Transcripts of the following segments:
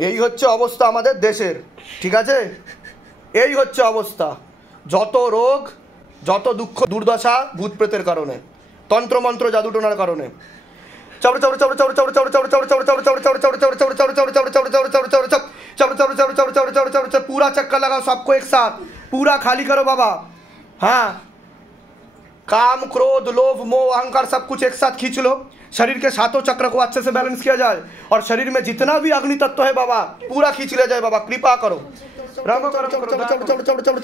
এই হচ্ছে অবস্থা আমাদের দেশের, ঠিক আছে? এই হচ্ছে অবস্থা, যত রোগ, যত দুঃখ দুর্দশা ভূত প্রেতের কারণে, তন্ত্রমন্ত্র জাদুটোনার কারণে। पूरा चक्कर लगाओ सबको एक साथ, पूरा खाली करो बाबा। हाँ, काम क्रोध लोभ मोह अहंकार सब कुछ एक साथ खींच लो, शरीर के सातों चक्र को अच्छे से बैलेंस किया जाए और शरीर में जितना भी अग्नि तत्व है बाबा पूरा खींच लिया जाए। बाबा कृपा करो,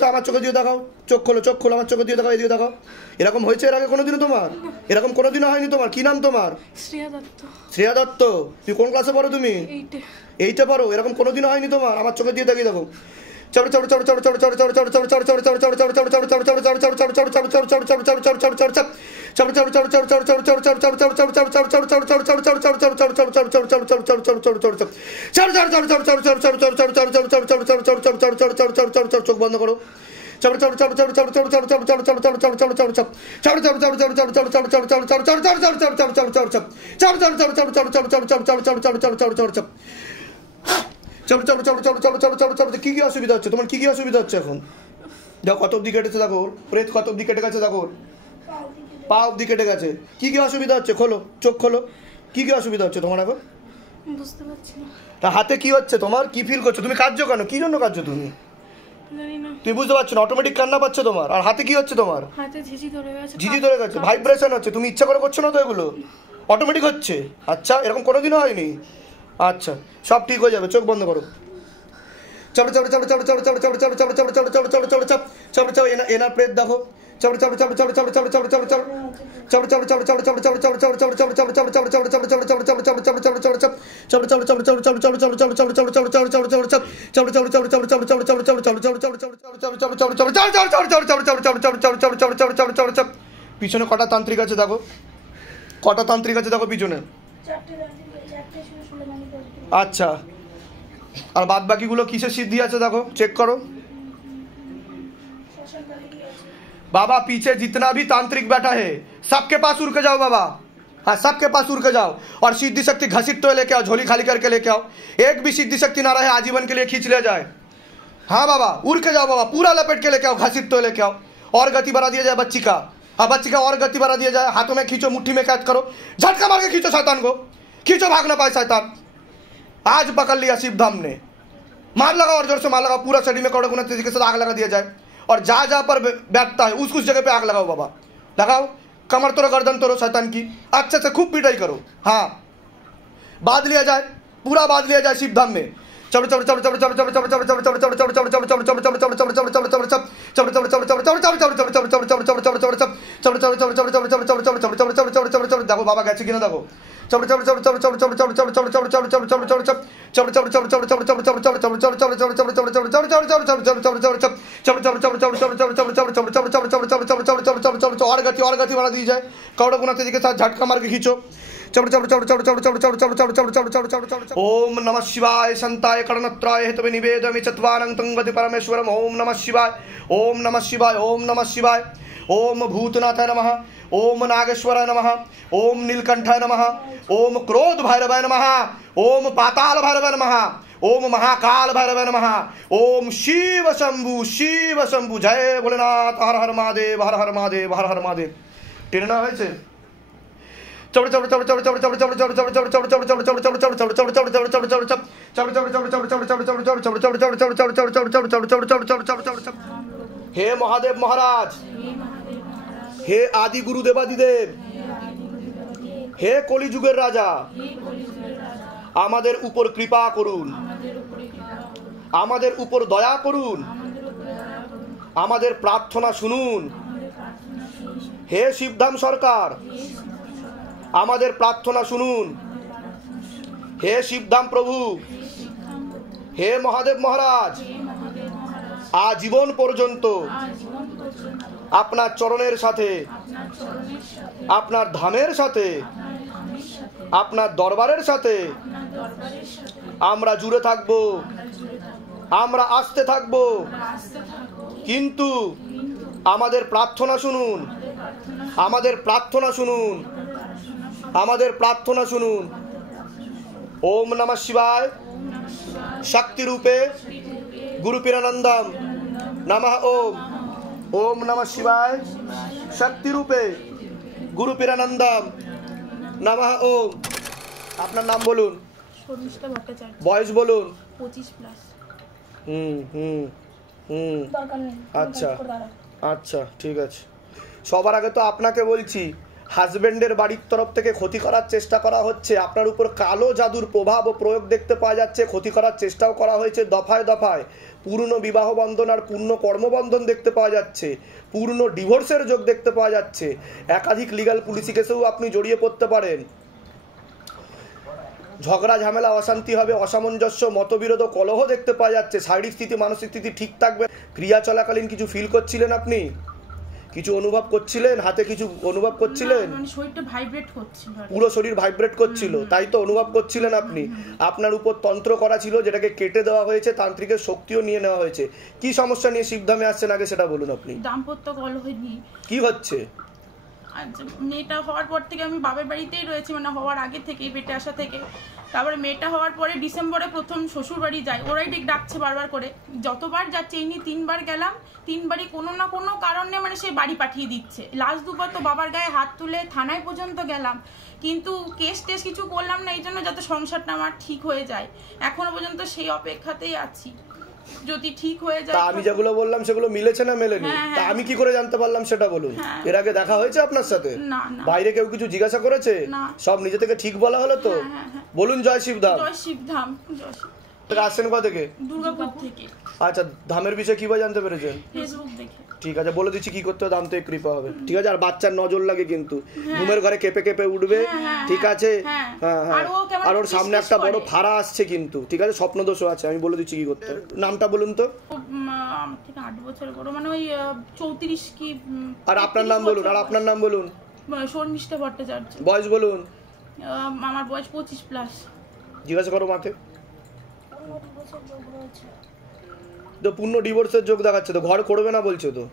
আমার চোখে দিয়ে দেখাও, চোখ খোলো, চোখ খোলো, আমার চোখে দিয়ে দেখাও, এদিকে দেখাও। এরকম হয়েছে এর আগে কোনোদিনও তোমার? এরকম কোনোদিনও হয়নি তোমার? কি নাম তোমার? শ্রেয়া দত্ত। শ্রেয়া দত্ত, তুই কোন ক্লাসে পড়ো? তুমি এইটে পড়ো। এরকম কোনোদিনও হয়নি তোমার? আমার চোখে দিয়ে দেখিয়ে দেখো। চোখ বন্ধ করো। কি কি অসুবিধা হচ্ছে তোমার? কি কি অসুবিধা হচ্ছে এখন? দেখো কত অব্দি কেটেছে, দেখো প্রেত কত অব্দি কেটে গেছে, দেখো পা অব্দি কেটে গেছে। কি কি অসুবিধা হচ্ছে? খোলো, চোখ খোলো। কি কি অসুবিধা হচ্ছে তোমার এখন? বুঝতে পারছি না। তা হাতে কি হচ্ছে তোমার? কি ফিল করছো তুমি? কাঁদছো কেন? কি জন্য কাঁদছো তুমি? তুই বুঝতে পারছো না? অটোমেটিক কান্না পাচ্ছে তোমার। আর হাতে কি হচ্ছে তোমার? হাতে ঝিঝি ধরে গেছে। ঝিঝি ধরে গেছে, ভাইব্রেশন হচ্ছে। তুমি ইচ্ছা করে করছো না তো, এগুলো অটোমেটিক হচ্ছে। আচ্ছা, এরকম কোনোদিনও হয়নি? আচ্ছা, সব ঠিক হয়ে যাবে, চোখ বন্ধ করো। এনার প্রেত দেখো। পিছনে কটা তান্ত্রিক আছে দেখো, কটা তান্ত্রিক আছে দেখো পিছনে। अच्छा, और बाद बाकी गुलो किसे सिद्धि আছে देखो, चेक करो। बाबा पीछे जितना भी तांत्रिक बैठा है सबके पास उड़ के जाओ बाबा। हाँ, सबके पास उड़ के जाओ और सिद्धि शक्ति घसीट तो लेके आओ, झोली खाली करके लेके आओ। एक भी सिद्धि शक्ति ना रहे, आजीवन के लिए खींच ले जाए। हाँ बाबा, उड़ के जाओ बाबा, पूरा लपेट के लेके आओ, घसीट तो लेके आओ। और गति बढ़ा दिया जाए बच्ची का, हाँ बच्ची का और गति बढ़ा दिया जाए। हाथों में खींचो, मुट्ठी में कैद करो, झटका मार के खींचो शैतान को, खींचो, भाग ना पाए शैतान। आज पकड़ लिया शिवधाम ने, मार लगाओ और जोर से मार लगाओ, पूरा शरीर में कड़क तरीके से आग लगा दिया जाए। और जहाँ पर बैठता है उस जगह पे आग लगाओ बाबा, लगाओ। कमर तोड़ो, गर्दन तोड़ो शैतान की, अच्छे से खूब पिटाई करो। हाँ, बांध लिया जाए, पूरा बांध लिया जाए शिवधाम में। देखो बाबा गए किना देखो, और गति बढ़ा दी जाए। कौड़ा गुना तरीके साथ झटका मार के खींचो। ओम नमः शिवाय संताय कर्णत्राय हेतवे निवेदयामि चत्वारं तंगति परमेश्वरम। ओम नमः शिवाय, ओम नमः शिवाय, ओम नमः शिवाय। ओम भूतनाथाय नमः, ओम नागेश्वराय नमः, ओम नीलकंठाय नमः, ओम क्रोध भैरवाय नमः, ओम पाताल भैरवाय नमः, ओम महाकाल भैरवाय नमः, ओम शिव शंभु, शिव शंभु। जय भोलेनाथ, हर हर महादेव, हर हर महादेव, हर हर महादेव। टेना হয়েছে? हे महादेव महाराज, हे आदि गुरु देवादिदेव, हे কলিযুগের রাজা, আমাদের উপর কৃপা করুন, আমাদের উপর দয়া করুন, আমাদের প্রার্থনা শুনুন। হে শিবধাম সরকার, আমাদের প্রার্থনা শুনুন। হে শিবধাম প্রভু, হে মহাদেব মহারাজ, আজীবন পর্যন্ত আপনার চরণের সাথে, আপনার ধামের সাথে, আপনার দরবারের সাথে আমরা জুড়ে থাকব, আমরা আসতে থাকব। কিন্তু আমাদের প্রার্থনা শুনুন, আমাদের প্রার্থনা শুনুন, আমাদের প্রার্থনা শুনুন। ওম নমঃ শিবায়, शक्ति रूपे गुरुपीरानंदम नमः ओम। ओम नमः शिवाय शक्ति रूपे गुरुपीरानंदम नमः ओम। আপনার নাম বলুন। শর্মিষ্ঠা ভট্টাচার্য। বয়স বলুন। 25 প্লাস। দরকার নেই। আচ্ছা আচ্ছা ঠিক আছে। সবার আগে তো আপনাকে বলছি, হাজবেন্ডের বাড়ির তরফ থেকে ক্ষতি করার চেষ্টা করা হচ্ছে, আপনার উপর কালো জাদুর প্রভাব ও প্রয়োগ দেখতে পাওয়া যাচ্ছে, ক্ষতি করার চেষ্টাও করা হয়েছে দফায় দফায়। পূর্ণ বিবাহ বন্ধন আর পূর্ণ কর্মবন্ধন দেখতে পাওয়া যাচ্ছে, পূর্ণ ডিভোর্সের যোগ দেখতে পাওয়া যাচ্ছে, একাধিক লিগ্যাল পুলিশি কেসেও আপনি জড়িয়ে পড়তে পারেন। ঝগড়া ঝামেলা অশান্তি হবে, অসামঞ্জস্য মতবিরোধ কলহ দেখতে পাওয়া যাচ্ছে। শারীরিক স্থিতি মানসিক স্থিতি ঠিক থাকবে। ক্রিয়া চলাকালীন কিছু ফিল করছিলেন আপনি? কিছু অনুভব করছিলেন? হাতে কিছু অনুভব করছিলেন? মানে শরীরটা ভাইব্রেট করছিল, পুরো শরীর ভাইব্রেট করছিল, তাই তো অনুভব করছিলেন আপনি। আপনার উপর তন্ত্র করা ছিল, যেটাকে কেটে দেওয়া হয়েছে, তান্ত্রিকের শক্তিও নিয়ে নেওয়া হয়েছে। কি সমস্যা নিয়ে শিবধামে আসছেন আগে সেটা বলুন আপনি। দাম্পত্য কলহ নিয়ে। কি হচ্ছে? আচ্ছা, মেয়েটা হওয়ার পর থেকে আমি বাবার বাড়িতেই রয়েছি, মানে হওয়ার আগে থেকেই, পেটে আসা থেকে। তারপরে মেয়েটা হওয়ার পরে ডিসেম্বরে প্রথম শ্বশুর বাড়ি যাই, ওরাই ঠিক ডাকছে বারবার করে। যতবার যাচ্ছে, এই নিয়ে 3 বার গেলাম, 3 বারই কোনো না কোনো কারণে মানে সে বাড়ি পাঠিয়ে দিচ্ছে। লাস্ট 2 বার তো বাবার গায়ে হাত তুলে থানায় পর্যন্ত গেলাম, কিন্তু কেস টেস কিছু করলাম না, এই জন্য যাতে সংসারটা আমার ঠিক হয়ে যায়। এখনো পর্যন্ত সেই অপেক্ষাতেই আছি, যদি ঠিক হয়ে যায়। আমি যেগুলো বললাম সেগুলো মিলেছে না মেলেনি? তা আমি কি করে জানতে পারলাম সেটা বলুন। এর আগে দেখা হয়েছে আপনার সাথে? না না। বাইরে কেউ কিছু জিজ্ঞাসা করেছে? সব নিজে থেকে ঠিক বলা হলো তো? বলুন জয় শিবধাম। জয় শিবধাম। জয় শিব। আসছেন কোথা থেকে? দুর্গাপুর থেকে। আচ্ছা, ধামের বিষয়ে কিভাবে জানতে পেরেছেন? ফেসবুক দেখে। ঠিক আছে, বলে দিচ্ছি কি করতে হবে, দাম তো কৃপা হবে। ঠিক আছে, আর বাচ্চার নজর লাগে কিন্তু, ঘুমের ঘরে কেঁপে কেঁপে উঠবে। ঠিক আছে, হ্যাঁ হ্যাঁ। আর ওর সামনে একটা বড় ফাড়া আসছে কিন্তু, ঠিক আছে, স্বপ্নদোষও আছে। আমি বলে দিচ্ছি কি করতে হবে। নামটা বলুন তো। আমার থেকে 8 বছর বড়, মানে ওই 34 কি। আর আপনার নাম বলুন। আর আপনার নাম বলুন। শর্মিষ্ঠা ভট্টাচার্য। বয়স বলুন। আমার বয়স 25 প্লাস। জিজ্ঞাসা করো মাকে। তো পূর্ণ ডিভোর্সের যোগ দেখাচ্ছে তো, ঘর করবে না বলছে তো।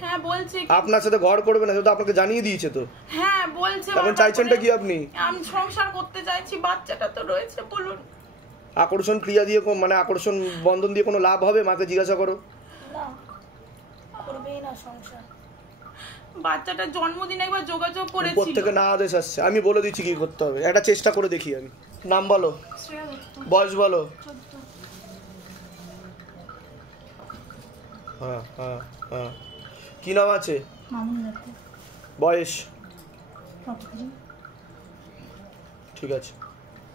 হ্যাঁ বলছে, আপনার সাথে ঘর করবে না, সেটা আপনাকে জানিয়ে দিয়েছে তো। হ্যাঁ বলছে। এখন চাইছেনটা কি আপনি? আমি সংসার করতে চাইছি, বাচ্চাটা তো রয়েছে। বলুন। আকর্ষণ ক্রিয়া দিয়ে মানে আকর্ষণ বন্ধন দিয়ে কোনো লাভ হবে? মাকে জিজ্ঞাসা করো। না, করবেই না সংসার। বাচ্চাটা জন্মদিন একবার যোগাযোগ করেছিল, উপর থেকে না আদেশ আসছে। আমি বলে দিচ্ছি কি করতে হবে, একটা চেষ্টা করে দেখি আমি। নাম বলো। বয়স বলো। হ্যাঁ হ্যাঁ হ্যাঁ। কি নাম আছে? বয়স? ঠিক আছে।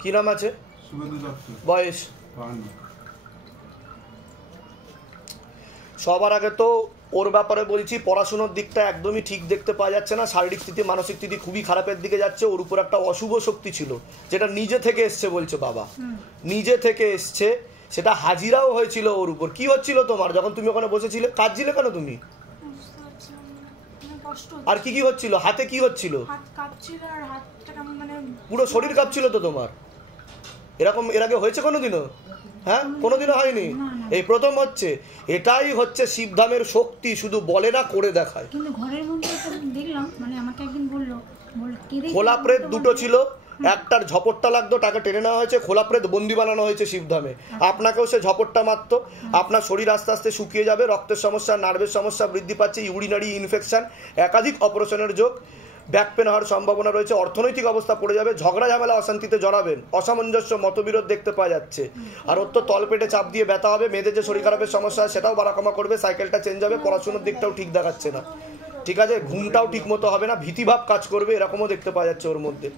কি নাম আছে? বয়স? সবার আগে তো ওর ব্যাপারে বলছি, পড়াশোনার দিকটা একদমই ঠিক দেখতে পাওয়া যাচ্ছে না। শারীরিক স্থিতি মানসিক স্থিতি খুবই খারাপের দিকে যাচ্ছে। ওর উপর একটা অশুভ শক্তি ছিল, যেটা নিজে থেকে এসছে বলছে বাবা, নিজে থেকে এসছে। সেটা হাজিরাও হয়েছিল ওর উপর। কি হচ্ছিল তোমার যখন তুমি ওখানে বসেছিলে? কাঁদছিলে কেন তুমি? আর কি কি হচ্ছিল? হাতে কি হচ্ছিল? পুরো শরীর কাঁপছিল তো তোমার। এরকম এর আগে হয়েছে কোনোদিনও? হ্যাঁ, কোনোদিনও হয়নি, এই প্রথম হচ্ছে। এটাই হচ্ছে শিবধামের শক্তি, শুধু বলে না, করে দেখায়। কিন্তু ঘরের মধ্যে দেখলাম, মানে আমাকে একদিন বলল খোলা প্রেত দুটো ছিল, একটার ঝপটটা লাগতো, তাকে টেনে নেওয়া হয়েছে, খোলা প্রেত বন্দি বানানো হয়েছে শিবধামে। আপনাকেও সে ঝপটটা মারতো। আপনার শরীর আস্তে আস্তে শুকিয়ে যাবে, রক্তের সমস্যা, নার্ভের সমস্যা বৃদ্ধি পাচ্ছে, ইউরিনারি ইনফেকশন, একাধিক অপারেশনের যোগ, ব্যাক পেন হওয়ার সম্ভাবনা রয়েছে, অর্থনৈতিক অবস্থা পড়ে যাবে, ঝগড়া ঝামেলা অশান্তিতে জড়াবেন, অসামঞ্জস্য মতবিরোধ দেখতে পাওয়া যাচ্ছে। আর ওর তো তলপেটে চাপ দিয়ে ব্যথা হবে, মেয়েদের যে শরীর খারাপের সমস্যা সেটাও বাড়াকমা করবে, সাইকেলটা চেঞ্জ হবে, পড়াশোনার দিকটাও ঠিক দেখাচ্ছে না, ঠিক আছে, ঘুমটাও ঠিক মতো হবে না, ভীতিভাব কাজ করবে, এরকমও দেখতে পাওয়া যাচ্ছে ওর মধ্যে।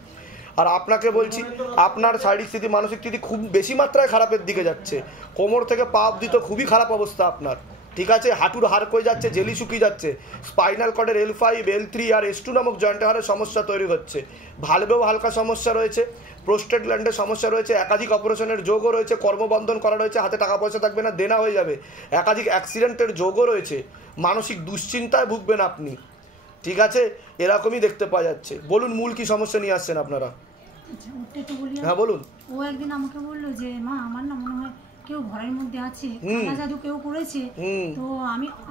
আর আপনাকে বলছি, আপনার শারীরিক স্থিতি মানসিক স্থিতি খুব বেশি মাত্রায় খারাপের দিকে যাচ্ছে। কোমর থেকে পা অবধি তো খুবই খারাপ অবস্থা আপনার, ঠিক আছে, হাঁটুর হাড় কয়ে যাচ্ছে, জেলি শুকিয়ে যাচ্ছে, স্পাইনাল কর্ডের L5, L3 আর S2 নামক জয়েন্টের হাড়ের সমস্যা তৈরি হচ্ছে, ভালভেও হালকা সমস্যা রয়েছে, প্রোস্টেট গ্ল্যান্ডের সমস্যা রয়েছে, একাধিক অপারেশনের যোগও রয়েছে, কর্মবন্ধন করা রয়েছে, হাতে টাকা পয়সা থাকবে না, দেনা হয়ে যাবে, একাধিক অ্যাক্সিডেন্টের যোগও রয়েছে, মানসিক দুশ্চিন্তায় ভুগবেন আপনি, ঠিক আছে, এরকমই দেখতে পাওয়া যাচ্ছে। বলুন মূল কি সমস্যা নিয়ে আসছেন আপনারা? হ্যাঁ বলুন। ও একদিন আমাকে বললো যে মা, আমার না মনে হয় কেউ ঘরের মধ্যে আছে, জাদু কেউ করেছে। তো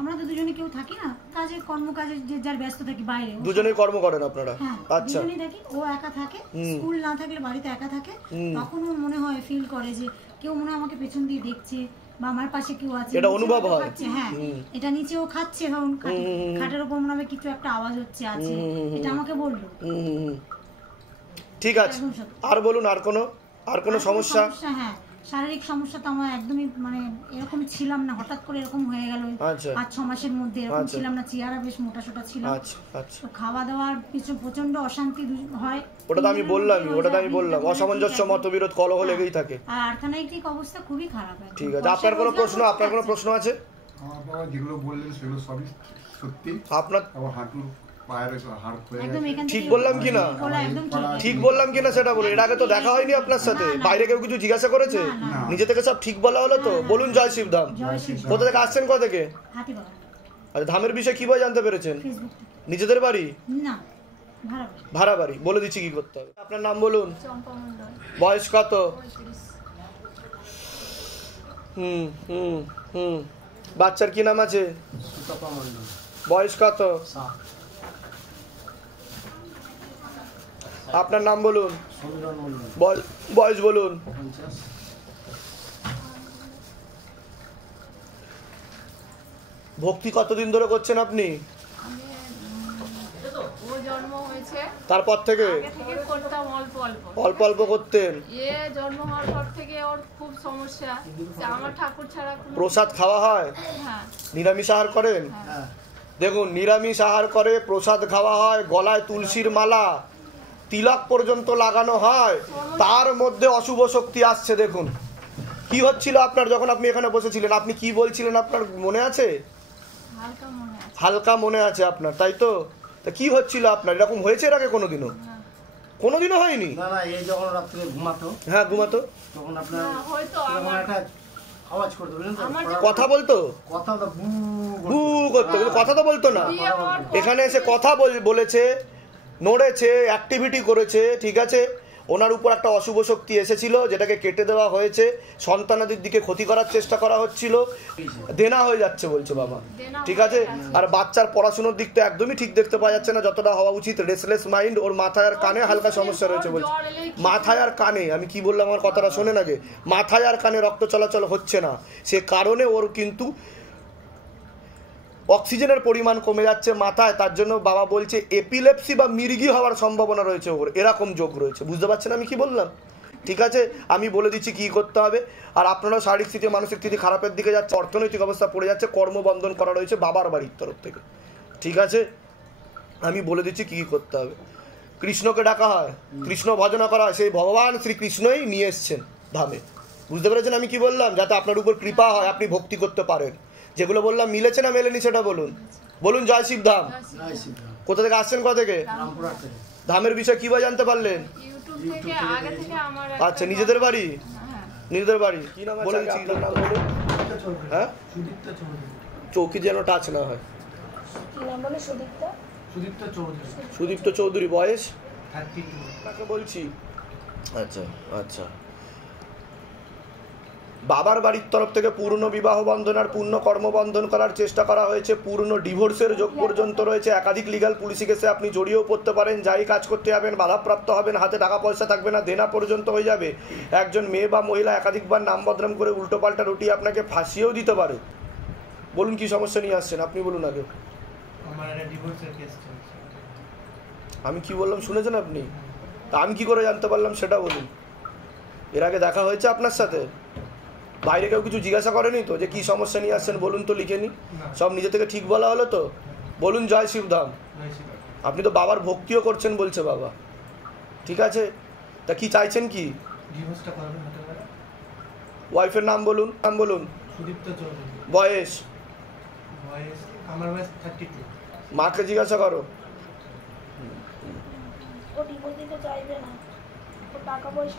আমরা তো দুজনে কেউ থাকি না, কাজের কর্মকাজে যে যার ব্যস্ত থাকি বাইরে, দুজনেই কর্ম করেন আপনারা? আচ্ছা, দুজনেই থাকি। ও একা থাকে, স্কুল না থাকলে বাড়িতে একা থাকে। তখন ওর মনে হয়, ফিল করে যে কেউ মনে হয় আমাকে পেছন দিয়ে দেখছে বা আমার পাশে কেউ আছে, এটা অনুভব হয়। হ্যাঁ, এটা নিচেও খাচ্ছে, ধরুন খাটের উপর মনে হবে কিছু একটা আওয়াজ হচ্ছে আছে, এটা আমাকে বললো। ঠিক আছে, আর বলুন, আর কোনো সমস্যা? হ্যাঁ, শারীরিক সমস্যা তো আমার একদমই মানে এরকম ছিলাম না, হঠাৎ করে এরকম হয়ে গেল 5-6 মাসের মধ্যে, এরকম ছিলাম না, চেহারা বেশ মোটা সোটা ছিল। তো খাওয়া দাওয়ার কিছু প্রচন্ড অশান্তি হয়। ওটা তো আমি বললাম অসামঞ্জস্য, মতবিরোধ, কলহ লেগেই থাকে। আর অর্থনৈতিক অবস্থা খুবই খারাপ। ঠিক আছে, আপনার কোনো প্রশ্ন আছে? আমার বাবা যেগুলো বললেন সেগুলো সবই সত্যি। আপনার হাঁটুর ঠিক বললাম কিনা সেটা বলুন। এর আগে তো দেখা হয়নি আপনার সাথে, বাইরে কেউ কিছু জিজ্ঞাসা করেছে? নিজে থেকে সব ঠিক বলা হলো তো? বলুন জয় শিবধাম। কোথা থেকে আসছেন, কোথা থেকে? আচ্ছা, ধামের বিষয়ে কিভাবে জানতে পেরেছেন? নিজেদের বাড়ি? ভাড়া বাড়ি। বলে দিচ্ছি কি করতে হবে। আপনার নাম বলুন। বয়স কত? বাচ্চার কি নাম আছে? বয়স কত? আপনার নাম বলুন। বয়স বলুন। ভক্তি কতদিন ধরে করছেন আপনি? তারপর থেকে অল্প অল্প করতেন? জন্ম হওয়ার পর থেকে ওর খুব সমস্যা, আমার ঠাকুর ছাড়া প্রসাদ খাওয়া হয়? নিরামিষ আহার করেন? দেখুন, নিরামিষ আহার করে, প্রসাদ খাওয়া হয়, গলায় তুলসীর মালা, তিলক পর্যন্ত লাগানো হয়, তার মধ্যে অশুভ শক্তি আসছে। দেখুন কি হচ্ছিল আপনার যখন আপনি এখানে বসেছিলেন, আপনি কি বলছিলেন আপনার মনে আছে? হালকা মনে আছে আপনার, তাই তো? তা কি হচ্ছিল আপনার? এরকম হয়েছে এর আগে কোনোদিনও? হয়নি? এই যখন রাত্রে ঘুমাতো, হ্যাঁ ঘুমাতো, তখন আপনার একটা আওয়াজ করতো, কথা বলতো, কথা তো বলতো না। এখানে এসে কথা বলেছে, নড়েছে, অ্যাক্টিভিটি করেছে, ঠিক আছে? ওনার উপর একটা অশুভ শক্তি এসেছিল, যেটাকে কেটে দেওয়া হয়েছে। সন্তানাদির দিকে ক্ষতি করার চেষ্টা করা হচ্ছিল, দেনা হয়ে যাচ্ছে বলছে বাবা, ঠিক আছে? আর বাচ্চার পড়াশোনার দিক তো একদমই ঠিক দেখতে পাওয়া যাচ্ছে না যতটা হওয়া উচিত। রেসলেস মাইন্ড, ওর মাথায় আর কানে হালকা সমস্যা রয়েছে বলছে। মাথায় আর কানে, আমি কি বললাম আমার কথাটা শোনেন আগে, মাথায় আর কানে রক্ত চলাচল হচ্ছে না, সে কারণে ওর কিন্তু অক্সিজেনের পরিমাণ কমে যাচ্ছে মাথায়। তার জন্য বাবা বলছে এপিলেপসি বা মির্গি হওয়ার সম্ভাবনা রয়েছে ওর, এরকম যোগ রয়েছে। বুঝতে পারছেন আমি কি বললাম? ঠিক আছে, আমি বলে দিচ্ছি কি করতে হবে। আর আপনারাও শারীরিক স্থিতি, মানসিক স্থিতি খারাপের দিকে যাচ্ছে, অর্থনৈতিক অবস্থা পড়ে যাচ্ছে, কর্মবন্ধন করা রয়েছে বাবার বাড়ির তরফ থেকে, ঠিক আছে? আমি বলে দিচ্ছি কি করতে হবে। কৃষ্ণকে ডাকা হয়, কৃষ্ণ ভজনা করা হয়, সেই ভগবান শ্রীকৃষ্ণই নিয়ে এসছেন ধামে। বুঝতে পেরেছেন আমি কি বললাম? যাতে আপনার উপর কৃপা হয়, আপনি ভক্তি করতে পারেন। যেগুলো বললাম মিলেছে না মেলেনি সেটা বলুন। বলুন জয় শিবধাম। কোথা থেকে আসছেন, কোথা থেকে? ধামের বিষয়ে কিভাবে জানতে পারলেন? আচ্ছা, নিজেদের বাড়ি? নিজেদের বাড়ি। কি নাম বলে দিচ্ছি, নাম বলুন। হ্যাঁ, চৌকি যেন টাচ না হয়। সুদীপ্ত চৌধুরী। বয়স? 32 বলছি। আচ্ছা আচ্ছা। বাবার বাড়ির তরফ থেকে পূর্ণ বিবাহ বন্ধন আর পূর্ণ কর্মবন্ধন করার চেষ্টা করা হয়েছে, পূর্ণ ডিভোর্সের যোগ পর্যন্ত রয়েছে। একাধিক লিগাল পুলিশি কেসে আপনি জড়িয়েও পড়তে পারেন, যাই কাজ করতে যাবেন বাধাপ্রাপ্ত হবেন, হাতে টাকা পয়সা থাকবে না, দেনা পর্যন্ত হয়ে যাবে। একজন মেয়ে বা মহিলা একাধিকবার নাম বদনাম করে উল্টোপাল্টা রুটিয়ে আপনাকে ফাঁসিয়েও দিতে পারে। বলুন কি সমস্যা নিয়ে আসছেন, আপনি বলুন আগে। আমি কি বললাম শুনেছেন আপনি? তা আমি কি করে জানতে পারলাম সেটা বলুন। এর আগে দেখা হয়েছে আপনার সাথে? বাইরে কেউ কিছু জিজ্ঞাসা করেনি তো যে কি সমস্যা নিয়ে আসছেন? বলুন তো, লিখে নি। সব নিজে থেকে ঠিক বলা হলো তো? বলুন জয় শিবধাম। আপনি তো বাবার ভক্তিও করছেন বলছে বাবা, ঠিক আছে? তা কি চাইছেন কি? ওয়াইফের নাম বলুন। নাম বলুন। বয়স? আমার বয়স 32। মাকে জিজ্ঞাসা করো।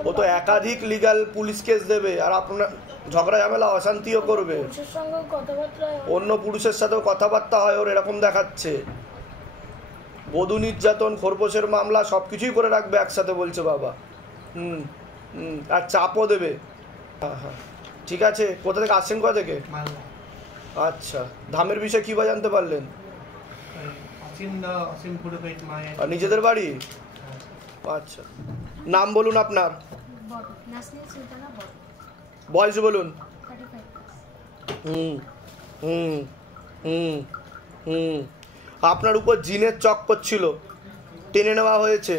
ও তো একাধিক লিগাল পুলিশ কেস দেবে, আর আপনার ঝগড়া ঝামেলা অশান্তিও করবে, অন্য পুরুষের সাথেও কথাবার্তা হয় ওর, এরকম দেখাচ্ছে। বধূ নির্যাতন, খোরপোশের মামলা সবকিছুই করে রাখবে একসাথে বলছে বাবা। আর চাপও দেবে। হ্যাঁ হ্যাঁ, ঠিক আছে। কোথা থেকে আসছেন, কোথা থেকে? আচ্ছা, ধামের বিষয়ে কি বা জানতে পারলেন? আর নিজেদের বাড়ি? আচ্ছা, নাম বলুন আপনার। বয়স বলুন। 35+। আপনার উপর জিনের চক্কর ছিল, টেনে নেওয়া হয়েছে,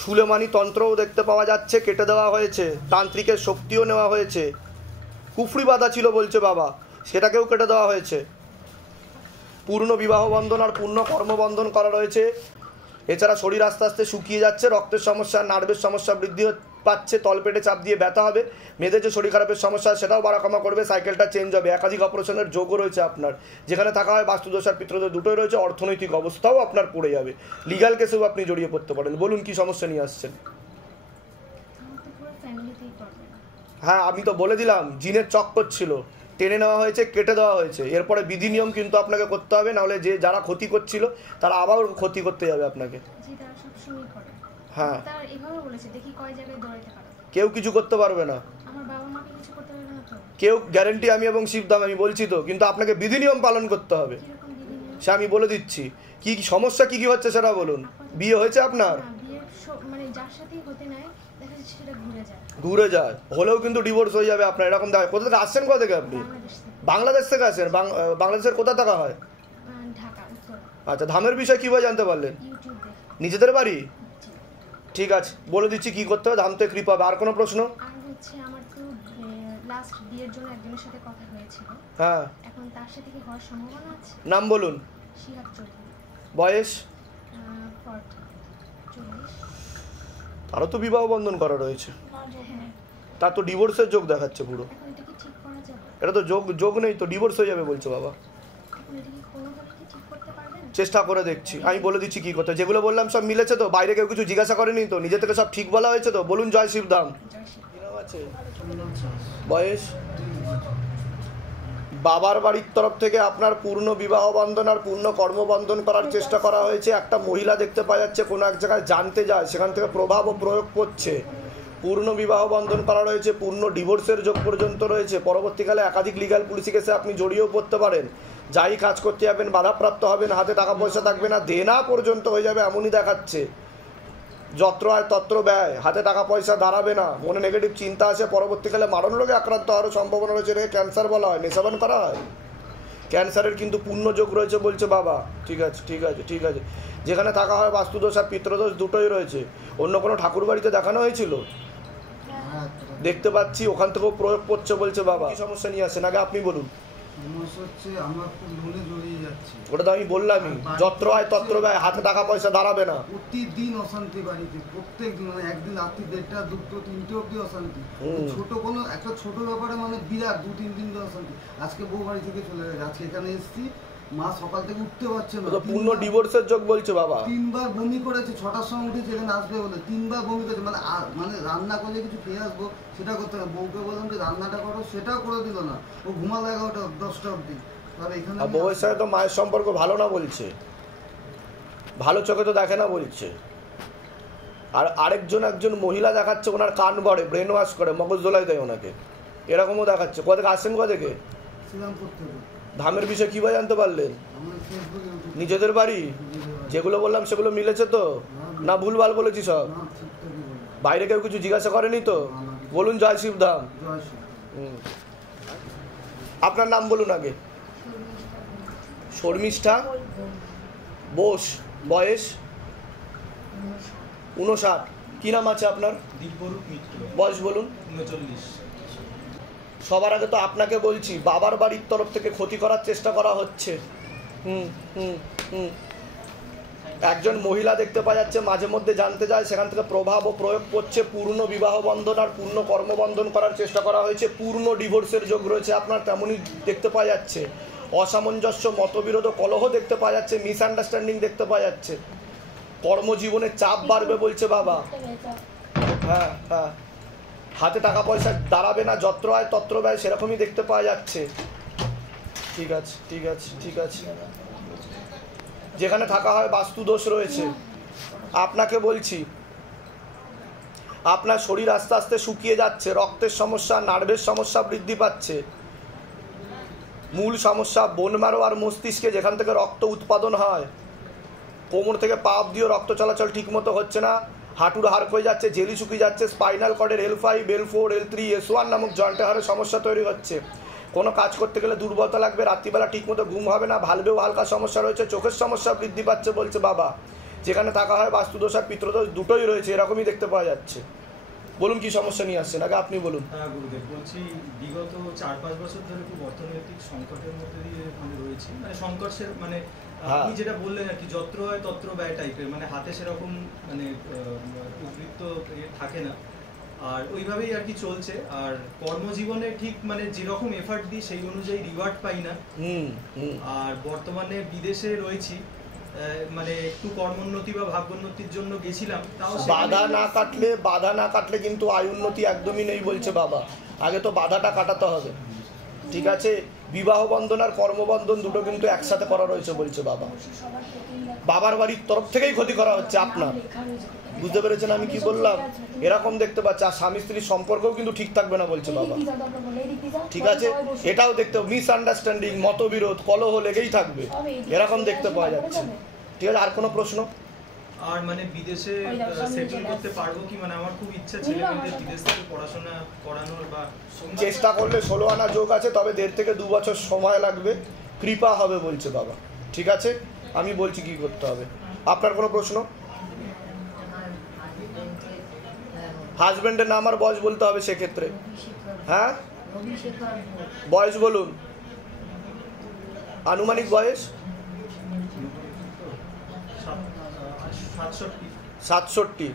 সুলেমানি তন্ত্রও দেখতে পাওয়া যাচ্ছে, কেটে দেওয়া হয়েছে, তান্ত্রিকের শক্তিও নেওয়া হয়েছে, কুফরি বাধা ছিল বলছে বাবা, সেটাকেও কেটে দেওয়া হয়েছে, পূর্ণ বিবাহ বন্ধন আর পূর্ণ কর্মবন্ধন করা রয়েছে। এছাড়া শরীর আস্তে আস্তে শুকিয়ে যাচ্ছে, রক্তের সমস্যা, নার্ভের সমস্যা বৃদ্ধি পাচ্ছে, তলপেটে চাপ দিয়ে ব্যথা হবে, মেয়েদের যে শরীর খারাপের সমস্যা সেটাও বাড়া কমা করবে, সাইকেলটা চেঞ্জ হবে, একাধিক অপারেশনের যোগও রয়েছে আপনার, যেখানে থাকা হয় বাস্তুদোষ আর পিতৃদোষ দুটোই রয়েছে, অর্থনৈতিক অবস্থাও আপনার পড়ে যাবে, লিগ্যাল কেসেও আপনি জড়িয়ে পড়তে পারেন। বলুন কি সমস্যা নিয়ে আসছেন? হ্যাঁ, আমি তো বলে দিলাম জিনের চক্কর ছিল, টেনে নেওয়া হয়েছে, কেটে দেওয়া হয়েছে, এরপরে বিধি নিয়ম কিন্তু আপনাকে করতে হবে, নাহলে যে যারা ক্ষতি করছিল তারা আবার ক্ষতি করতে যাবে আপনাকে। হ্যাঁ, কেউ কিছু করতে পারবে না, কেউ গ্যারেন্টি আমি এবং শিবদাম আমি বলছি তো, কিন্তু আপনাকে বিধি নিয়ম পালন করতে হবে, সে আমি বলে দিচ্ছি। কি সমস্যা কি কি হচ্ছে সেটা বলুন। বিয়ে হয়েছে আপনার? ঘুরে যায়, হলেও কিন্তু ডিভোর্স হয়ে যাবে আপনার, এরকম দেখা। কোথা থেকে আসছেন? কোথা থেকে আপনি? বাংলাদেশ থেকে আসেন? বাংলাদেশের কোথা থাকা হয়? আচ্ছা, ধামের বিষয় কিভাবে জানতে পারলেন? নিজেদের বাড়ি? ঠিক আছে, বলে দিচ্ছি কি করতে হবে, ধাম থেকে কৃপা হবে। আর কোনো প্রশ্ন? হ্যাঁ, নাম বলুন, বয়স? তারও তো বিবাহ বন্ধন করা রয়েছে, তার তো ডিভোর্সের যোগ দেখাচ্ছে পুরো। এটা তো যোগ নেই তো, ডিভোর্স হয়ে যাবে বলছে বাবা। চেষ্টা করে দেখছি, আমি বলে দিচ্ছি কি করতে। যেগুলো বললাম সব মিলেছে তো? বাইরে কেউ কিছু জিজ্ঞাসা করেনি তো? নিজে থেকে সব ঠিক বলা হয়েছে তো? বলুন জয় শিবধাম। বয়স? বাবার বাড়ির তরফ থেকে আপনার পূর্ণ বিবাহ বন্ধন আর পূর্ণ কর্মবন্ধন করার চেষ্টা করা হয়েছে। একটা মহিলা দেখতে পাওয়া যাচ্ছে, কোনো এক জায়গায় জানতে যায়, সেখান থেকে প্রভাব ও প্রয়োগ করছে। পূর্ণ বিবাহ বন্ধন করা রয়েছে, পূর্ণ ডিভোর্সের যোগ পর্যন্ত রয়েছে। পরবর্তীকালে একাধিক লিগ্যাল পুলিশি কেসে আপনি জড়িয়েও পড়তে পারেন। যাই কাজ করতে যাবেন বাধাপ্রাপ্ত হবেন, হাতে টাকা পয়সা থাকবে না, দেনা পর্যন্ত হয়ে যাবে এমনই দেখাচ্ছে। যত্র আয় তত্র ব্যয়, হাতে টাকা পয়সা দাঁড়াবে না, মনে নেগেটিভ চিন্তা আসে, পরবর্তীকালে মারণ রোগে আক্রান্ত হওয়ারও সম্ভাবনা রয়েছে। ক্যান্সার বলা হয়, নেশাবান করা হয়, ক্যান্সারের কিন্তু পূর্ণ যোগ রয়েছে বলছে বাবা। ঠিক আছে, ঠিক আছে, ঠিক আছে। যেখানে থাকা হয় বাস্তুদোষ আর পিতৃদোষ দুটোই রয়েছে। অন্য কোনো ঠাকুর বাড়িতে দেখানো হয়েছিল? দেখতে পাচ্ছি ওখান থেকেও প্রয়োগ করছে বলছে বাবা। কি সমস্যা নিয়ে আসেন আগে আপনি বলুন। ওটা তো আমি বললামই, যত্র আয় তত্র ব্যয়, হাতে টাকা পয়সা দাঁড়াবে না। প্রতিদিন অশান্তি বাড়িতে, প্রত্যেক দিন, মানে একদিন রাত্রি 1:30, 2টো, 3টে অব্দি অশান্তি। ছোট কোনো একটা ছোট ব্যাপারে মানে বিরাট 2-3 দিন ধরে অশান্তি। আজকে বউ বাড়ি থেকে চলে গেছে, আজকে এখানে এসেছি, মা সকাল থেকে উঠতে পারছে না। পূর্ণ ডিভোর্সের যোগ বলছে বাবা। 3বার বমি করেছে, 6টার সময় উঠেছে এখানে আসবে বলে, 3বার বমি করেছে। মানে রান্না করে কিছু খেয়ে আসবো সেটা করতে হবে। বউকে বললাম যে রান্নাটা করো, সেটাও করে দিল না। ও ঘুমালো 11টা 10টা অব্দি। বউয়ের সাথে তো মায়ের সম্পর্ক ভালো না বলছে, ভালো চোখে তো দেখে না বলছে। আর একজন মহিলা দেখাচ্ছে, ওনার কান ভরে, ব্রেন ওয়াশ করে, মগজ দোলাই দেয় ওনাকে, এরকমও দেখাচ্ছে। কোথা থেকে আসছেন? কোথা থেকে? ধামের বিষয় কিভাবে জানতে পারলেন? নিজেদের বাড়ি? যেগুলো বললাম সেগুলো মিলেছে তো, না ভুলভাল বলেছি সব? বাইরে কেউ কিছু জিজ্ঞাসা করেনি তো? বলুন জয় শিবধাম। আপনার নাম বলুন আগে। শর্মিষ্ঠা বোস, বয়স? 59। কি নাম আছে আপনার? বয়স বলুন? 39। সবার আগে তো আপনাকে বলছি, বাবার বাড়ির তরফ থেকে ক্ষতি করার চেষ্টা করা হচ্ছে। একজন মহিলা দেখতে পাওয়া যাচ্ছে, মাঝে মধ্যে জানতে যায়, সেখান থেকে প্রভাব ও প্রয়োগ করছে। পূর্ণ বিবাহ বন্ধন আর পূর্ণ কর্মবন্ধন করার চেষ্টা করা হয়েছে। পূর্ণ ডিভোর্সের যোগ রয়েছে আপনার, তেমনই দেখতে পাওয়া যাচ্ছে। অসামঞ্জস্য, মতবিরোধ, কলহ দেখতে পাওয়া যাচ্ছে, মিসআন্ডারস্ট্যান্ডিং দেখতে পাওয়া যাচ্ছে। কর্মজীবনে চাপ বাড়বে বলছে বাবা। হ্যাঁ হ্যাঁ, হাতে টাকা পয়সা দাঁড়াবে না, যত্র আয় তত্র ব্যয়, সেরকমই দেখতে পাওয়া যাচ্ছে। ঠিক আছে, ঠিক আছে, ঠিক আছে। যেখানে থাকা হয় বাস্তুদোষ রয়েছে। আপনাকে বলছি, আপনার শরীর আস্তে আস্তে শুকিয়ে যাচ্ছে, রক্তের সমস্যা, নার্ভের সমস্যা বৃদ্ধি পাচ্ছে। মূল সমস্যা বোন ম্যারো আর মস্তিষ্কে, যেখান থেকে রক্ত উৎপাদন হয়। কোমর থেকে পা অবধিও রক্ত চলাচল ঠিক মতো হচ্ছে না। হাঁটুর হাড় হয়ে যাচ্ছে, জেলি শুকিয়ে যাচ্ছে, spinal কর্ডের L5, L4, L3, S1 নামক জয়েন্টের হাড়ে সমস্যা তৈরি হচ্ছে, কোনো কাজ করতে গেলে দুর্বলতা লাগবে, রাত্রিবেলা ঠিকমতো ঘুম হবে না, ভালভেও হালকা সমস্যা রয়েছে, চোখের সমস্যা বৃদ্ধি পাচ্ছে বলছে বাবা, যেখানে থাকা হয় বাস্তুদোষ আর পিতৃদোষ দুটোই রয়েছে, এরকমই দেখতে পাওয়া যাচ্ছে। বলুন কি সমস্যা নিয়ে আসছেন, আগে আপনি বলুন। হ্যাঁ গুরুদেব, বলছি বিগত 4-5 বছর ধরে খুব অর্থনৈতিক সংকটের মধ্যে দিয়ে মানে রয়েছি, মানে সংকটের মানে আপনি যেটা বললেন আর কি, যত্র হয় তত্র ব্যয় টাইপের, মানে হাতে সেরকম মানে উদ্বৃত্ত থাকে না, আর ওইভাবেই আর কি চলছে। আর কর্মজীবনে ঠিক মানে যেরকম এফার্ট দিই সেই অনুযায়ী রিওয়ার্ড পাই না। আর বর্তমানে বিদেশে রয়েছি, মানে একটু কর্মোন্নতি বা ভাগ্যোন্নতির জন্য গেছিলাম, তাও বাধা না কাটলে কিন্তু আয় উন্নতি একদমই নেই বলছে বাবা। আগে তো বাধাটা কাটাতে হবে, ঠিক আছে? বিবাহ বন্ধন আর কর্মবন্ধন দুটো কিন্তু একসাথে করা রয়েছে বলছে বাবা। বাবার বাড়ির তরফ থেকেই ক্ষতি করা হচ্ছে আপনার, বুঝতে পেরেছেন আমি কি বললাম? এরকম দেখতে পাচ্ছি। আর স্বামী স্ত্রীর সম্পর্কও কিন্তু ঠিক থাকবে না বলছে বাবা, ঠিক আছে? এটাও দেখতে, মিসআন্ডারস্ট্যান্ডিং, মতবিরোধ, কলহ লেগেই থাকবে, এরকম দেখতে পাওয়া যাচ্ছে, ঠিক আছে? আর কোনো প্রশ্ন? আর মানে বিদেশে সেটেল করতে পারবো কি? মানে আমার খুব ইচ্ছা ছেলেমেয়েদের বিদেশ থেকে পড়াশোনা করানোর, বা চেষ্টা করলে 16 আনা যোগ আছে, তবে 1.5 থেকে 2 বছর সময় লাগবে, কৃপা হবে বলছে বাবা, ঠিক আছে? আমি বলছি কি করতে হবে। আপনার কোনো প্রশ্ন? হাজবেন্ডের নাম আর বয়স বলতে হবে সেক্ষেত্রে। হ্যাঁ, বয়স বলুন, আনুমানিক বয়স 67।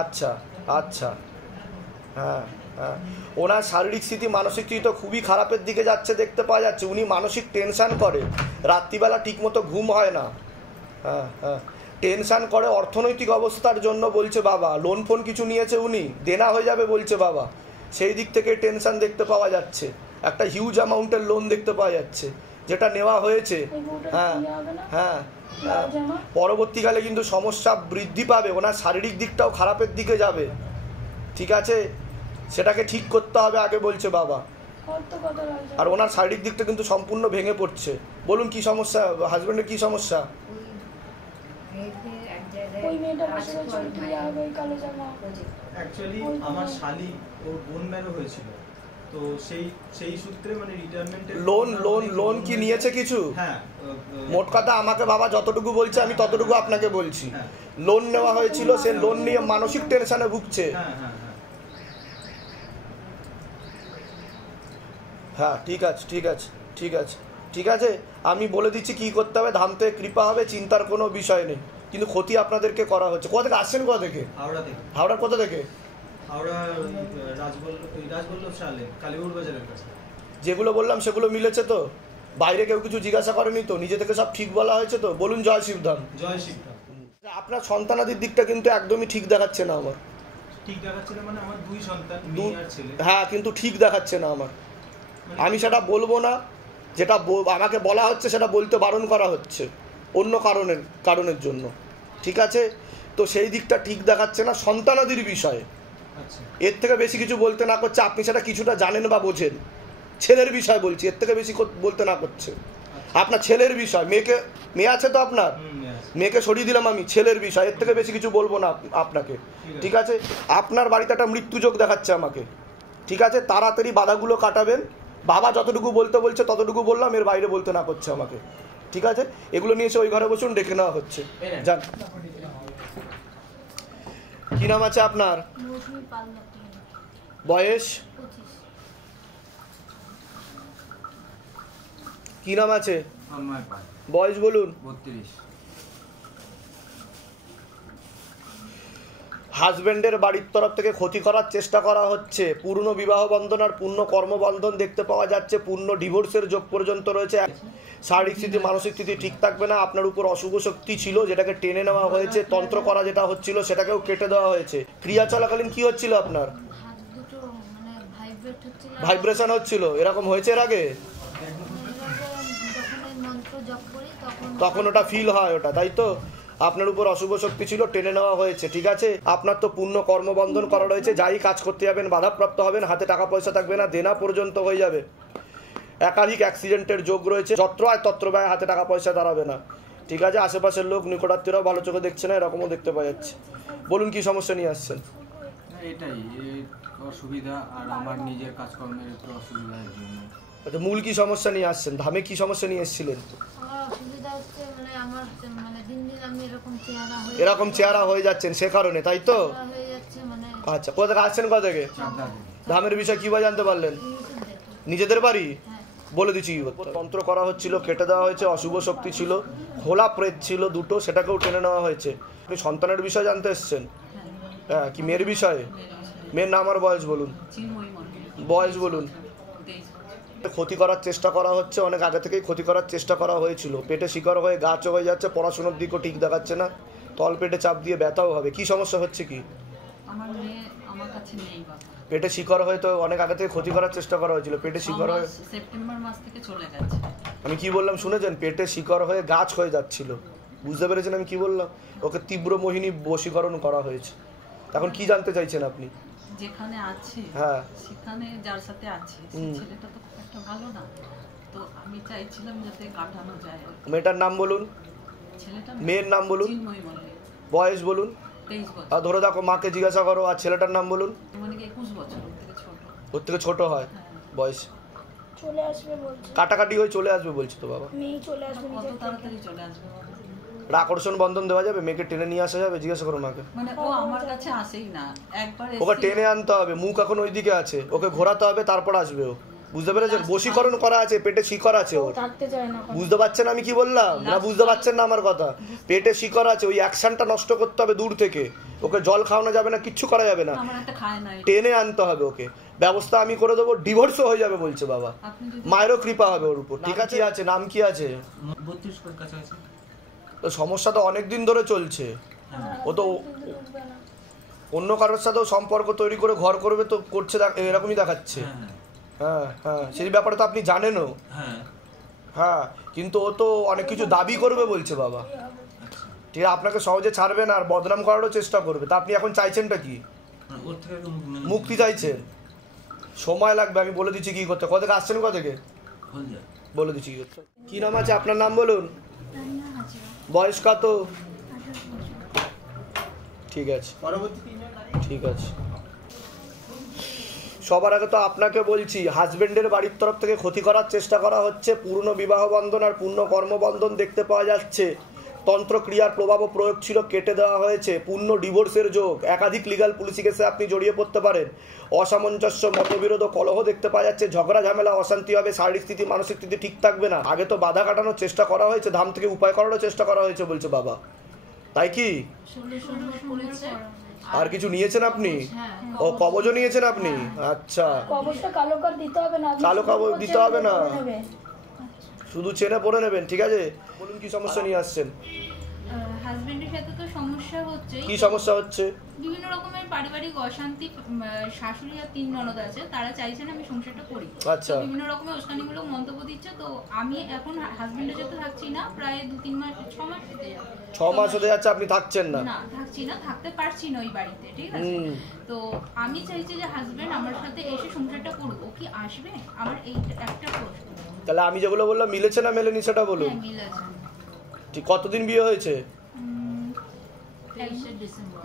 আচ্ছা আচ্ছা, হ্যাঁ হ্যাঁ। ওনার শারীরিক স্থিতি, মানসিক স্থিতি তো খুবই খারাপের দিকে যাচ্ছে দেখতে পাওয়া যাচ্ছে। উনি মানসিক টেনশান করে, রাত্রিবেলা ঠিকমতো ঘুম হয় না, হ্যাঁ হ্যাঁ, টেনশান করে অর্থনৈতিক অবস্থার জন্য বলছে বাবা। লোন ফোন কিছু নিয়েছে উনি, দেনা হয়ে যাবে বলছে বাবা, সেই দিক থেকে টেনশান দেখতে পাওয়া যাচ্ছে। একটা হিউজ অ্যামাউন্টের লোন দেখতে পাওয়া যাচ্ছে, যেটা নেওয়া হয়েছে। হ্যাঁ হ্যাঁ, পরবর্তীকালে কিন্তু সমস্যা বৃদ্ধি পাবে, ওনার শারীরিক দিকটাও খারাপের দিকে যাবে, ঠিক আছে? সেটাকে ঠিক করতে হবে আগে বলছে বাবা। আর ওনার শারীরিক দিকটা কিন্তু সম্পূর্ণ ভেঙে পড়ছে। বলুন কি সমস্যা, হাজবেন্ডের কি সমস্যা? অ্যাকচুয়ালি আমার শালি ওর বোন ম্যারো হয়েছিল, তো সেই সূত্রে মানে রিটায়ারমেন্টের লোন কি নিয়েছে কিছু? হ্যাঁ, মোট কথা আমাকে বাবা যতটুকু বলছে আমি ততটুকু আপনাকে বলছি। লোন নেওয়া হয়েছিল, সে লোন নিয়ে মানসিক টেনশনে ভুগছে। হ্যাঁ, ঠিক আছে ঠিক আছে ঠিক আছে ঠিক আছে, আমি বলে দিচ্ছি কি করতে হবে। ধাম থেকে কৃপা হবে, চিন্তার কোনো বিষয় নেই, কিন্তু ক্ষতি আপনাদেরকে করা হচ্ছে। কোথা থেকে আসছেন? কোথা থেকে? হাওড়া থেকে। হাওড়ার কোথা থেকে? হাওড়া রাজবল্লভ সালে কালীপুর বাজারের কাছে। যেগুলো বললাম সেগুলো মিলেছে তো? বাইরে কেউ কিছু জিজ্ঞাসা করেনি তো? নিজে থেকে সব ঠিক বলা হয়েছে তো? বলুন জয় শিবধাম। জয় শিবধাম। আপনার সন্তানাদির দিকটা কিন্তু একদমই ঠিক দেখাচ্ছে না আমার। ঠিক দেখাচ্ছে না মানে আমার 2 সন্তান, মেয়ে আর ছেলে। হ্যাঁ, কিন্তু ঠিক দেখাচ্ছে না আমার। আমি সেটা বলবো না, যেটা আমাকে বলা হচ্ছে সেটা বলতে বারণ করা হচ্ছে অন্য কারণের জন্য, ঠিক আছে? তো সেই দিকটা ঠিক দেখাচ্ছে না সন্তানাদির বিষয়ে। এর থেকে বেশি কিছু বলতে না করছে, আপনি সেটা কিছুটা জানেন বা বোঝেন। ছেলের বিষয় বলছি, এর থেকে বেশি বলতে না করছে। আপনার ছেলের বিষয়, মেয়ে আছে তো আপনার? মেয়েকে সরিয়ে দিলাম আমি, ছেলের বিষয়, এর থেকে বেশি কিছু বলবো না আপনাকে, ঠিক আছে? আপনার বাড়িতে একটা মৃত্যুযোগ দেখাচ্ছে আমাকে, ঠিক আছে? তাড়াতাড়ি বাধাগুলো কাটাবেন। বাবা যতটুকু বলতে বলছে ততটুকু বললাম, এর বাইরে বলতে না করছে আমাকে, ঠিক আছে? এগুলো নিয়ে এসে ওই ঘরে বসুন, ডেকে নেওয়া হচ্ছে। যান। কি নাম আছে আপনার? বয়স? কি নাম আছে? বয়স বলুন। 32। হাজবেন্ডের বাড়ির তরফ থেকে ক্ষতি করার চেষ্টা করা হচ্ছে। পূর্ণ বিবাহ বন্ধন আর পূর্ণ কর্মবন্ধন দেখতে পাওয়া যাচ্ছে, পূর্ণ ডিভোর্সের যোগ পর্যন্ত রয়েছে। শারীরিক স্থিতি, মানসিক স্থিতি ঠিক থাকবে না। আপনার উপর অশুভ শক্তি ছিল, যেটাকে টেনে নেওয়া হয়েছে। তন্ত্র করা যেটা হচ্ছিল সেটাকেও কেটে দেওয়া হয়েছে। ক্রিয়া চলাকালীন কি হচ্ছিল আপনার? ভাইব্রেশন হচ্ছিল। এরকম হয়েছে এর আগে? তখন ওটা ফিল হয়, ওটা তাই তো? আপনার উপর অশুভ শক্তি ছিল, টেনে নেওয়া হয়েছে, ঠিক আছে? আপনার তো পূর্ণ কর্মবন্ধন করা রয়েছে। যাই কাজ করতে যাবেন বাধাপ্রাপ্ত হবেন, হাতে টাকা পয়সা থাকবে না, দেনা পর্যন্ত হয়ে যাবে। একাধিক অ্যাক্সিডেন্টের যোগ রয়েছে, যত্র আয় তত্র ব্যয়, হাতে টাকা পয়সা দাঁড়াবে না, ঠিক আছে, আশেপাশের লোক নিকটাত্মীয়রাও ভালো চোখে দেখছে না, এরকমও দেখতে পাওয়া যাচ্ছে। বলুন কি সমস্যা নিয়ে আসছেন? এটাই অসুবিধা, আর আমার নিজের কাজকর্মের একটু অসুবিধার জন্য। আচ্ছা, মূল কি সমস্যা নিয়ে আসছেন? ধামে কি সমস্যা নিয়ে এসেছিলেন? আমার অসুবিধা হচ্ছে মানে আমার মানে দিন দিন আমি এরকম চেহারা হয়ে যাচ্ছেন সে কারণে, তাই তো? হয়ে যাচ্ছে মানে। আচ্ছা, কোথা থেকে আসছেন? কোথা থেকে? ধামের বিষয় কিভাবে জানতে পারলেন? নিজেদের বাড়ি? বলে দিচ্ছি, তন্ত্র করা হচ্ছিল, কেটে দেওয়া হয়েছে, অশুভ শক্তি ছিল, খোলা প্রেত ছিল দুটো, সেটাকেও টেনে নেওয়া হয়েছে। আপনি সন্তানের বিষয় জানতে এসছেন? হ্যাঁ, কি মেয়ের বিষয়ে? মেয়ের নাম আর বয়স বলুন। বয়স বলুন। ক্ষতি করার চেষ্টা করা হচ্ছে, অনেক আগে থেকেই ক্ষতি করার চেষ্টা করা হয়েছিল। পেটে শিকড় হয়ে গাছ হয়ে যাচ্ছে, পড়াশোনার দিকও ঠিক দেখাচ্ছে না, তল পেটে চাপ দিয়ে ব্যথাও হবে। কি সমস্যা হচ্ছে কি? আমার মেয়ে আমার কাছে নেই বাবা। পেটে শিকড় হয়ে তো অনেক আগে থেকে ক্ষতি করার চেষ্টা করা হয়েছিল, পেটে শিকড় হয়ে সেপ্টেম্বর মাস থেকে চলে গেছে। আমি কি বললাম শুনেছেন? পেটে শিকড় হয়ে গাছ হয়ে যাচ্ছিল, বুঝতে পেরেছেন আমি কি বললাম? ওকে তীব্র মোহিনী বশীকরণ করা হয়েছে। এখন কি জানতে চাইছেন আপনি? যেখানে আছে, হ্যাঁ, সেখানে যার সাথে আছে সেই ছেলেটা তো খুব একটা ভালো না, তো আমি চাইছিলাম যাতে কাটানো যায়। মেয়েটার নাম বলুন। ছেলেটার মেয়ের নাম বলুন। চিন্ময়ী মল্লিক। বয়স বলুন। 23 বছর। আর ধরে দেখো, মাকে জিজ্ঞাসা করো। আর ছেলেটার নাম বলুন। মানে 21 বছর, ওর থেকে ছোট। ওর থেকে ছোট হয় বয়স? চলে আসবে বলছে, কাটাকাটি হয়ে চলে আসবে বলছে তো বাবা। মেয়ে চলে আসবে, কত তাড়াতাড়ি চলে আসবে বাবা? আকর্ষণ বন্ধন দেওয়া যাবে? মেয়েকে টেনে নিয়ে আসা যাবে? জিজ্ঞাসা করো মাকে। মানে ও আমার কাছে আসেই না, একবার ওকে টেনে আনতে হবে, মুখ এখন ওইদিকে আছে, ওকে ঘোরাতে হবে, তারপর আসবে ও। বুঝতে পেরেছেন? বশীকরণ করা আছে, পেটে শিকড় আছে ওর। থাকতে চায় না। বুঝতে পারছেন আমি কি বললাম? না বুঝতে পারছেন না আমার কথা? পেটে শিকড় আছে, ওই অ্যাকশনটা নষ্ট করতে হবে দূর থেকে। ওকে জল খাওয়ানো যাবে না, কিচ্ছু করা যাবে না, টেনে আনতে হবে ওকে। ব্যবস্থা আমি করে দেবো, ডিভোর্সও হয়ে যাবে বলছে বাবা। মায়েরও কৃপা হবে ওর উপর। ঠিক আছে, আছে নাম কি আছে? 32 এর কাছে আছে। তো সমস্যা তো অনেক দিন ধরে চলছে। ও তো অন্য কারোর সাথেও সম্পর্ক তৈরি করে ঘর করবে তো করছে, এরকমই দেখাচ্ছে। হ্যাঁ হ্যাঁ, সেই ব্যাপারে তো আপনি জানেনও। হ্যাঁ, কিন্তু ও তো অনেক কিছু দাবি করবে বলছে বাবা। ঠিক আছে, আপনাকে সহজে ছাড়বে না, আর বদনাম করারও চেষ্টা করবে। তা আপনি এখন চাইছেনটা কি? মুক্তি চাইছেন? সময় লাগবে, আমি বলে দিচ্ছি কি করতে। কোথা থেকে আসছেন? কোথা থেকে? বলে দিচ্ছি কি করতে। কি নাম আছে আপনার? নাম বলুন। বয়স কত? ঠিক আছে, ঠিক আছে। সবার আগে তো আপনাকে বলছি, হাজবেন্ডের বাড়ির তরফ থেকে ক্ষতি করার চেষ্টা করা হচ্ছে। পূর্ণ বিবাহ বন্ধন আর পূর্ণ কর্মবন্ধন দেখতে পাওয়া যাচ্ছে। তন্ত্রক্রিয়ার প্রভাব ও প্রয়োগ ছিল, কেটে দেওয়া হয়েছে। পূর্ণ ডিভোর্সের যোগ, একাধিক লিগাল পুলিশি কেসে আপনি জড়িয়ে পড়তে পারেন। অসামঞ্জস্য, মতবিরোধ ও কলহ দেখতে পাওয়া যাচ্ছে। ঝগড়া ঝামেলা, অশান্তি হবে, শারীরিক স্থিতি মানসিক স্থিতি ঠিক থাকবে না। আগে তো বাধা কাটানোর চেষ্টা করা হয়েছে, ধাম থেকে উপায় করারও চেষ্টা করা হয়েছে বলছে বাবা, তাই কি? আর কিছু নিয়েছেন আপনি? ও কবজও নিয়েছেন আপনি? আচ্ছা, কবজটা কালো কার্ড দিতে হবে না, কালো কবজ দিতে হবে না, শুধু চেনে পড়ে নেবেন। ঠিক আছে, বলুন কি সমস্যা নিয়ে আসছেন? হাজবেন্ডের সাথে তো সমস্যা হচ্ছে। কি সমস্যা হচ্ছে? বিভিন্ন রকমের পারিবারিক অশান্তি। শাশুড়ি আর 3 ননদ আছে, তারা চাইছেন আমি সংসারটা করি। আচ্ছা, বিভিন্ন রকমের উস্কানিমূলক মন্তব্য দিচ্ছে। তো আমি এখন হাজবেন্ডের সাথে থাকছি না, প্রায় 2-3 মাস, 6 মাস হতে যাচ্ছে। 6 মাস হতে যাচ্ছে আপনি থাকছেন না? না, থাকছি না, থাকতে পারছি না ওই বাড়িতে। ঠিক আছে, তো আমি চাইছি যে হাজবেন্ড আমার সাথে এসে সংসারটা করুক। ও কি আসবে? আমার এই একটা প্রশ্ন। তাহলে আমি যেগুলো বললাম মিলেছে না মেলেনি সেটা বলুন। হ্যাঁ, মিলেছে। ঠিক, কতদিন বিয়ে হয়েছে? 23 ডিসেম্বর।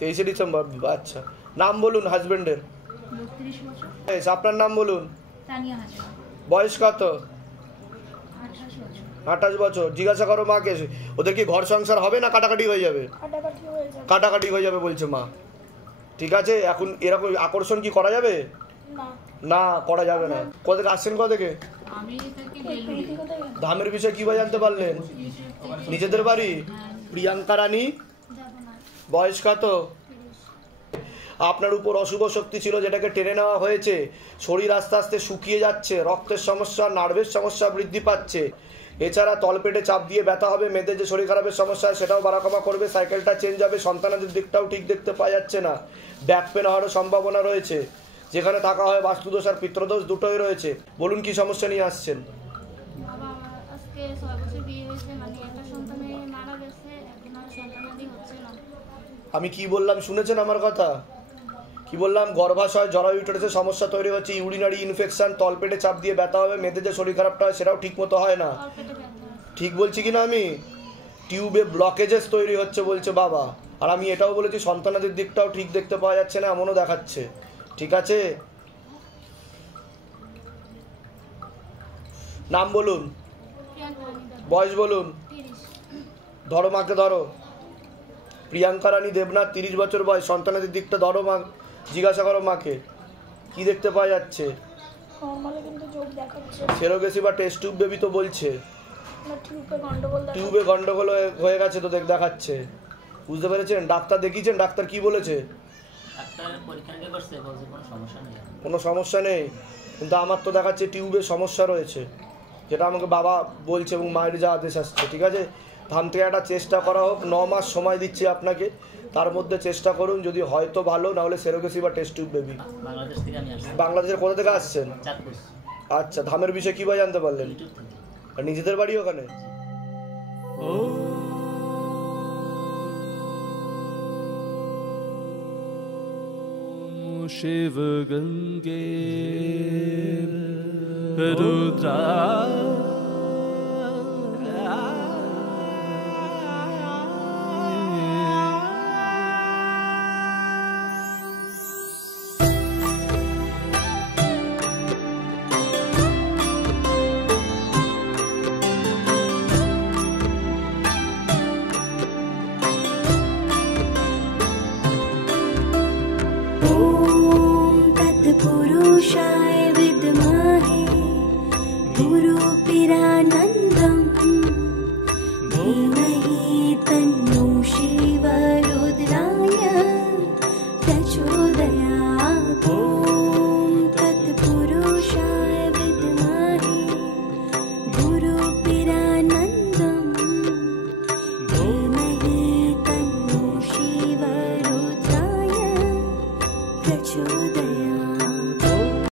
23 ডিসেম্বর। আচ্ছা, নাম বলুন হাজবেন্ডের। 32 বছর। আপনার নাম বলুন। তানিয়া হাজরা। বয়স কত? 28 বছর। 28 বছর। জিজ্ঞাসা করো মাকে, ওদের কি ঘর সংসার হবে না কাটাকাটি হয়ে যাবে? কাটাকাটি হয়ে যাবে বলছে মা। ঠিক আছে, এখন এরকম আকর্ষণ কি করা যাবে? না, করা যাবে না। কোথা থেকে আসছেন? কোথা থেকে? আমি থাকি বেলুড়ি। ধামের বিষয়ে কিভাবে জানতে পারলেন? নিজেদের বাড়ি? প্রিয়াঙ্কা রানী। বয়স কত? আপনার উপর অশুভ শক্তি ছিল, যেটাকে টেনে নেওয়া হয়েছে। শরীর আস্তে আস্তে শুকিয়ে যাচ্ছে, রক্তের সমস্যা, নার্ভের সমস্যা বৃদ্ধি পাচ্ছে। এছাড়া তলপেটে চাপ দিয়ে ব্যথা হবে, মেয়েদের যে শরীর খারাপের সমস্যা সেটাও বাড়াকমা করবে, সাইকেলটা চেঞ্জ হবে, সন্তানাদের দিকটাও ঠিক দেখতে পাওয়া যাচ্ছে না, ব্যাক পেন হওয়ারও সম্ভাবনা রয়েছে। যেখানে থাকা হয় বাস্তুদোষ আর পিতৃদোষ দুটোই রয়েছে। বলুন কি সমস্যা নিয়ে আসছেন? বাবা, আজকে 6 বছর বিয়ে হয়েছে, মানে একটা সন্তানে মারা গেছে, এখন আর সন্তানাদি হচ্ছে না। আমি কি বললাম শুনেছেন আমার কথা? কি বললাম? গর্ভাশয়, জরায়ু ইউটেরাসের সমস্যা তৈরি হচ্ছে, ইউরিনারি ইনফেকশন, তলপেটে চাপ দিয়ে ব্যথা হবে, মেয়েদের যে শরীর খারাপটা হয় সেটাও ঠিক মতো হয় না। ঠিক বলছি কি না আমি? টিউবে ব্লকেজেস তৈরি হচ্ছে বলছে বাবা, আর আমি এটাও বলেছি সন্তানাদের দিকটাও ঠিক দেখতে পাওয়া যাচ্ছে না, এমনও দেখাচ্ছে। ঠিক আছে, নাম বলুন, বয়স বলুন, ধরো মাকে ধরো। প্রিয়াঙ্কা রানী দেবনাথ, 30 বছর বয়স, সন্তানাদের দিকটা ধরো মা, জিজ্ঞাসা করো মাকে কি দেখতে পাওয়া যাচ্ছে। সেরোগেসি বা টেস্ট টিউব বেবি তো বলছে, টিউবে গন্ডগোল হয়ে গেছে তো দেখাচ্ছে। বুঝতে পেরেছেন? ডাক্তার দেখিয়েছেন? ডাক্তার কি বলেছে? কোনো সমস্যা নেই, কিন্তু আমার তো দেখাচ্ছে টিউবের সমস্যা রয়েছে, যেটা আমাকে বাবা বলছে এবং মায়ের যা আদেশ আসছে। ঠিক আছে, ধান থেকে একটা চেষ্টা করা হোক, 9 মাস সময় দিচ্ছি আপনাকে, তার মধ্যে চেষ্টা করুন, যদি হয়তো ভালো, না হলে সেরোগেসি বা টেস্ট টিউব বেবি। বাংলাদেশের কোথা থেকে আসছেন? আচ্ছা, ধামের বিষয়ে কীভাবে জানতে পারলেন? নিজেদের বাড়ি ওখানে? शिव गंगे रुद्रा पुरुषाय विद्महे गुरुपिरा